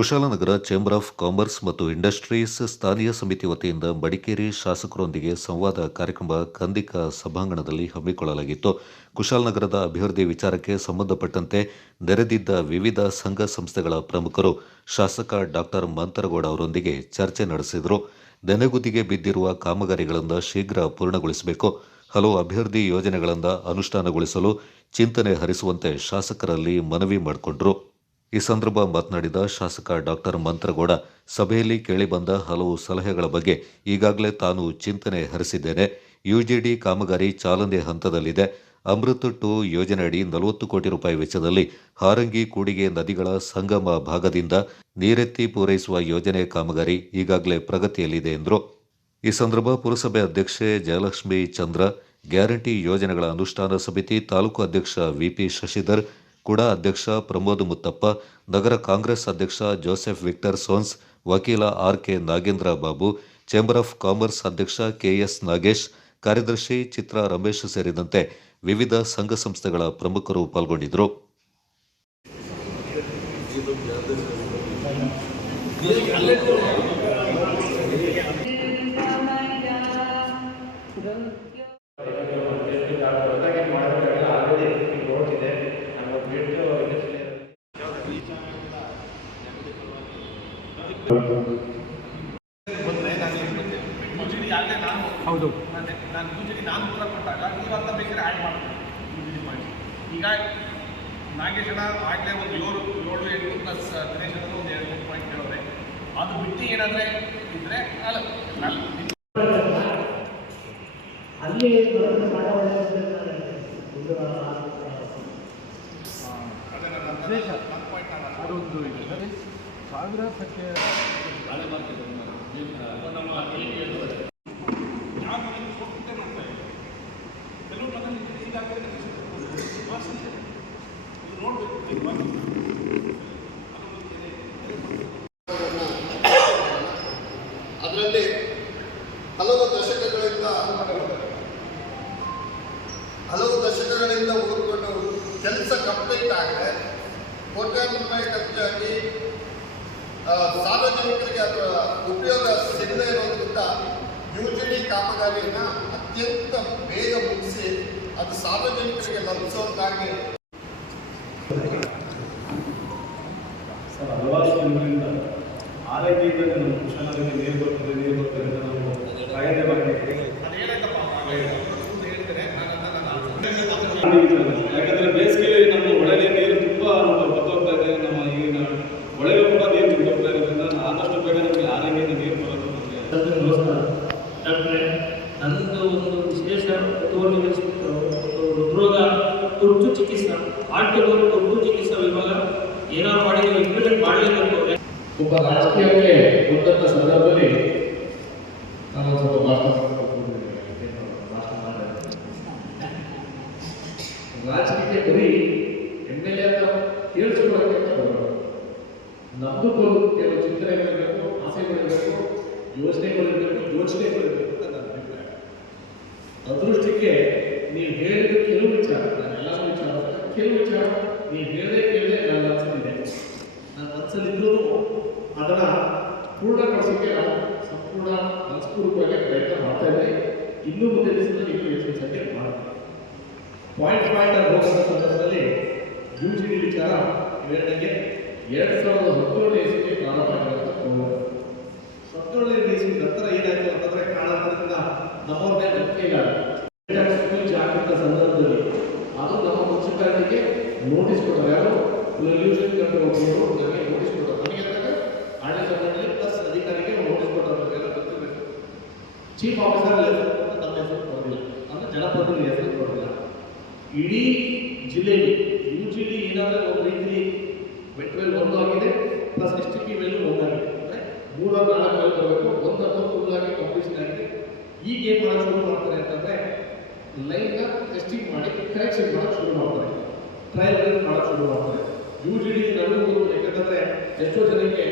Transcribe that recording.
Kushalnagar chamber of commerce ಮತ್ತು industries ಸ್ಥಾನೀಯ ಸಮಿತಿ ವತಿಯಿಂದ ಮಡಿಕೇರಿ ಶಾಸಕರೊಂದಿಗೆ ಸಂವಾದ ಕಾರ್ಯಕ್ರಮ ಕಂದಿಕ ಸಭಾಂಗಣದಲ್ಲಿ ಹಮ್ಮಿಕೊಳ್ಳಲಾಗಿತ್ತು. ಕುಶಾಲನಗರದ ಅಭಿವೃದ್ಧಿ ವಿಚಾರಕ್ಕೆ ಸಂಬಂಧಪಟ್ಟಂತೆ ನೆರೆದಿದ್ದ ವಿವಿಧ ಸಂಘ ಸಂಸ್ಥೆಗಳ ಪ್ರಮುಖರು ಶಾಸಕ ಡಾಕ್ಟರ್ ಮಂತರಗೌಡ ಅವರೊಂದಿಗೆ ಚರ್ಚೆ ನಡೆಸಿದರು. ನೆನೆಗುದಿಗೆ ಬಿದ್ದಿರುವ ಕಾಮಗಾರಿಗಳನ್ನು ಶೀಘ್ರ ಪೂರ್ಣಗೊಳಿಸಬೇಕು, ಹಲವು ಅಭಿವೃದ್ಧಿ ಯೋಜನೆಗಳನ್ನು ಅನುಷ್ಠಾನಗೊಳಿಸಲು ಚಿಂತನೆ ಹರಿಸುವಂತೆ ಶಾಸಕರಲ್ಲಿ ಮನವಿ ಮಾಡಿಕೊಂಡರು. ಈ ಸಂದರ್ಭ ಮಾತನಾಡಿದ ಶಾಸಕ ಡಾಕ್ಟರ್ ಮಂತ್ರಗೌಡ, ಸಭೆಯಲ್ಲಿ ಕೇಳಿಬಂದ ಹಲವು ಸಲಹೆಗಳ ಬಗ್ಗೆ ಈಗಾಗಲೇ ತಾನು ಚಿಂತನೆ ಹರಿಸಿದ್ದೇನೆ. ಯುಜಿಡಿ ಕಾಮಗಾರಿ ಚಾಲನೆ ಹಂತದಲ್ಲಿದೆ. ಅಮೃತ್ 2 ಯೋಜನೆಯಡಿ 40 ಕೋಟಿ ರೂಪಾಯಿ ವೆಚ್ಚದಲ್ಲಿ ಹಾರಂಗಿ ಕೂಡಿಗೆ ನದಿಗಳ ಸಂಗಮ ಭಾಗದಿಂದ ನೀರೆತ್ತಿ ಪೂರೈಸುವ ಯೋಜನೆ ಕಾಮಗಾರಿ ಈಗಾಗಲೇ ಪ್ರಗತಿಯಲ್ಲಿದೆ ಎಂದರು. ಈ ಸಂದರ್ಭ ಪುರಸಭೆ ಅಧ್ಯಕ್ಷೆ ಜಯಲಕ್ಷ್ಮಿ ಚಂದ್ರ, ಗ್ಯಾರಂಟಿ ಯೋಜನೆಗಳ ಅನುಷ್ಠಾನ ಸಮಿತಿ ತಾಲೂಕು ಅಧ್ಯಕ್ಷ ವಿಪಿ ಶಶಿಧರ್, ಕೂಡ ಅಧ್ಯಕ್ಷ ಪ್ರಮೋದ್ ಮುತ್ತಪ್ಪ, ನಗರ ಕಾಂಗ್ರೆಸ್ ಅಧ್ಯಕ್ಷ ಜೋಸೆಫ್ ವಿಕ್ಟರ್ ಸೋನ್ಸ್, ವಕೀಲ RK. Nagendra Babu, chamber of commerce ಅಧ್ಯಕ್ಷ ಕೆ.ಎಸ್. ನಾಗೇಶ್, ಕಾರ್ಯದರ್ಶಿ ಚಿತ್ರಾ ರಮೇಶ್ ಸೇರಿದಂತೆ ವಿವಿಧ ಸಂಘ ಸಂಸ್ಥೆಗಳ ಪ್ರಮುಖರು ಪಾಲ್ಗೊಂಡಿದ್ದರು. ಹೌದು, ನಾನು ಯೂಜಿಡಿ ನಾನು ಉತ್ತರ ಕೊಟ್ಟಾಗ ನೀವು ಅಂತ ಬೇಕಾದ್ರೆ ಆ್ಯಡ್ ಮಾಡ್ತೀನಿ ಯೂಜಿಡಿ ಪಾಯಿಂಟ್. ಈಗ ನಾಗೇಶನ ಆಗಲೇ ಒಂದು 7-8 ಪ್ಲಸ್ ಗಣೇಶನ ಒಂದು 2-3 ಪಾಯಿಂಟ್ ಹೇಳೋರೆ. ಅದು ಬಿಟ್ಟು ಏನಾದರೆ ಇದ್ದರೆ ಅಲ್ಲಿ ಅದೊಂದು ಇದೆ. ಸಾವಿರ ಸಂಖ್ಯೆ ಹಳೆ ಮಾರ್ಕೆಟ್ ನಮ್ಮ ಅದರಲ್ಲಿ ಹಲವು ದಶಕಗಳಿಂದ ಉಳಿದುಕೊಂಡು ಕೆಲಸ ಕಂಪ್ಲೀಟ್ ಆದರೆ ಕೋಟ್ಯಾಂತರ ರೂಪಾಯಿ ಖರ್ಚಾಗಿ ಸಾರ್ವಜನಿಕರಿಗೆ ಅದರ ಉಪಯೋಗ ಸಿಗದೇ ಇರೋದ್ರಿಂದ ಯುಜಿಡಿ ಕಾಮಗಾರಿಯನ್ನು ಅತ್ಯಂತ ಬೇಗ ಮುಗಿಸಿ ಅದು ಸಾರ್ವಜನಿಕರಿಗೆ ಲಭಿಸೋದಾಗಿ ಹಲವಾರು ದಿನಗಳಿಂದ ಆರೈಕೆಯಿಂದ ನಮ್ಮ ಕುಶಾಲನಗರಕ್ಕೆ ನೀರು ಬರ್ತದೆ ಅಂತ ನಾವು ಕಾಯ್ದೆ ಮಾಡಿದ್ದೇವೆ. ಯಾಕಂದರೆ ಬೇಸಿಗೆಯಲ್ಲಿ ನಮ್ಮ ಹೊಳೆಲೆ ನೀರು ತುಂಬ ಬತ್ತೋಗ್ತಾ ಇದೆ. ನಮ್ಮ ಈಗಿನ ಹೊಳೆಗೂ ಕೂಡ ನೀರು ತುಂಬೋಗ್ತಾ ಇರೋದ್ರಿಂದ ಆದಷ್ಟು ಬೇಗ ನಮಗೆ ಆರೈಕೆಯಿಂದ ನೀರು ಬರೋದು. ಡಾಕ್ಟ್ರೆ, ನನ್ನದು ಒಂದು ವಿಶೇಷ ಕುತೂಹಲ ಹೃದ್ರೋಗ ತುರ್ತು ಚಿಕಿತ್ಸಾ ಆರ್ಟಿಗೋಲ್ ತುರ್ತು ಚಿಕಿತ್ಸಾ ವಿಭಾಗ ಏನಾದ್ರು ಮಾಡಿ ನೀವು ಇಂಪ್ಲಿಮೆಂಟ್ ಮಾಡಲೇಬೇಕು. ಒಬ್ಬ ರಾಜಕೀಯಕ್ಕೆ ಬಂದಂಥ ಸಂದರ್ಭದಲ್ಲಿ ನಾನು ಸ್ವಲ್ಪ ರಾಜಕೀಯಕ್ಕೆ ಬರೀ MLA ಅಂತ ಕೇಳಿಸ್ಕೊಳ್ಳೋಕ್ಕೆ ಅಂತ ಬರೋದು. ನಮ್ಮದು ಕೆಲವು ಚಿಂತನೆಗಳಿರಬೇಕು, ಆಸೆಗಳಿರಬೇಕು, ಯೋಚನೆಗಳಿರಬೇಕು ಅಂತ ನನ್ನ ಅಭಿಪ್ರಾಯ. ಅದೃಷ್ಟಕ್ಕೆ ನೀವು ಹೇಳಿದ ಕೆಲವು ವಿಚಾರ, ನಾನೆಲ್ಲರೂ ವಿಚಾರ ಕೆಲವು ವಿಚಾರ ನೀವು ಕೇಳದೆ ನನ್ನ ಮನಸ್ಸಲ್ಲಿದೆ. ನನ್ನ ಮನಸ್ಸಲ್ಲಿದ್ದರೂ ಅದನ್ನು ಪೂರ್ಣಗೊಳಿಸೋಕ್ಕೆ ನಾವು ಸಂಪೂರ್ಣ ಮನಸ್ಪೂರ್ವಕವಾಗಿ ಪ್ರಯತ್ನ ಮಾಡ್ತಾ ಇದ್ದೀವಿ. ಇನ್ನೂ ಮುಂದೆ ದಿವಸದಲ್ಲಿ ಇನ್ನೂ ಹೆಚ್ಚಿನ ಸಂಖ್ಯೆ ಮಾಡ್ತೀವಿ. ಪಾಯಿಂಟ್ ಹೋಗುವ ಸಂದರ್ಭದಲ್ಲಿ ಯುಜಿಡಿ ವಿಚಾರ ಇವೆರಡಕ್ಕೆ 2017ನೇ ಇಸ್ವಿಗೆ ಪ್ರಾರಂಭ ಆಗಿರೋದು. 17ನೇ ಇಸ್ವಿ ನಂತರ ಏನಾಯಿತು ಅಂತಂದರೆ ಕಾರಣದಿಂದ ನಮ್ಮವ್ರನ್ನೇ ನಂಬಿಕೆ ಇಲ್ಲ. ಜಾಗೃತ ಸಂದರ್ಭದಲ್ಲಿ ಅದು ನಮ್ಮ ಮುನ್ಸಿಪಾಲಿಟಿಗೆ ನೋಟಿಸ್ ಕೊಟ್ಟರು. ಯಾರು ಪೊಲ್ಯೂಷನ್ ಕಂಟ್ರೋಲ್ ಹೋಗ್ಬೋದು ನನಗೆ ನೋಟಿಸ್ ಕೊಟ್ಟರು. ನನಗೆ ಅಂದಾಗ ಆಡಳಿತದಲ್ಲಿ ಪ್ಲಸ್ ಅಧಿಕಾರಿಗೆ ನೋಟಿಸ್ ಕೊಟ್ಟರು. ಗೊತ್ತಿರಬೇಕು, ಚೀಫ್ ಆಫೀಸರ್ ನಮ್ಮ ಹೆಸರು ಕೊಡೋದಿಲ್ಲ, ಅಂದರೆ ಜನಪ್ರತಿನಿಧಿ ಹೆಸರು ಕೊಡೋದಿಲ್ಲ. ಇಡೀ ಜಿಲ್ಲೆಯಲ್ಲಿ ಯುಜಿಡಿ ಏನಾದರೂ ಒಂದು ರೀತಿಯಲ್ಲಿ ಮೆಟ್ವೆಲ್ ಒಂದಾಗಿದೆ ಪ್ಲಸ್ STP ವೆಲ್ ಒಂದಾಗಿದೆ. ಅಂದರೆ 3-4 ವೆಲ್ ಬರಬೇಕು, ಒಂದನ್ನು ಫುಲ್ಲಾಗಿ ಕಂಪ್ಲೀಷನ್ ಆಗಿದೆ. ಈಗ ಏನು ಮಾಡೋಕ್ಕೆ ಶುರು ಮಾಡ್ತಾರೆ ಅಂತಂದರೆ ಲೈನ್ನ ಟೆಸ್ಟಿಂಗ್ ಮಾಡಿ ಕರೆಕ್ಷನ್ ಮಾಡೋಕ್ಕೆ ಶುರು ಮಾಡ್ತಾರೆ, ಟ್ರಯಲ್ ಮಾಡೋಕ್ಕೆ ಶುರು ಮಾಡ್ತಾರೆ. ಯುಜಿಡಿ ನಡುವೆ ಯಾಕಂದರೆ ಎಷ್ಟೋ ಜನಕ್ಕೆ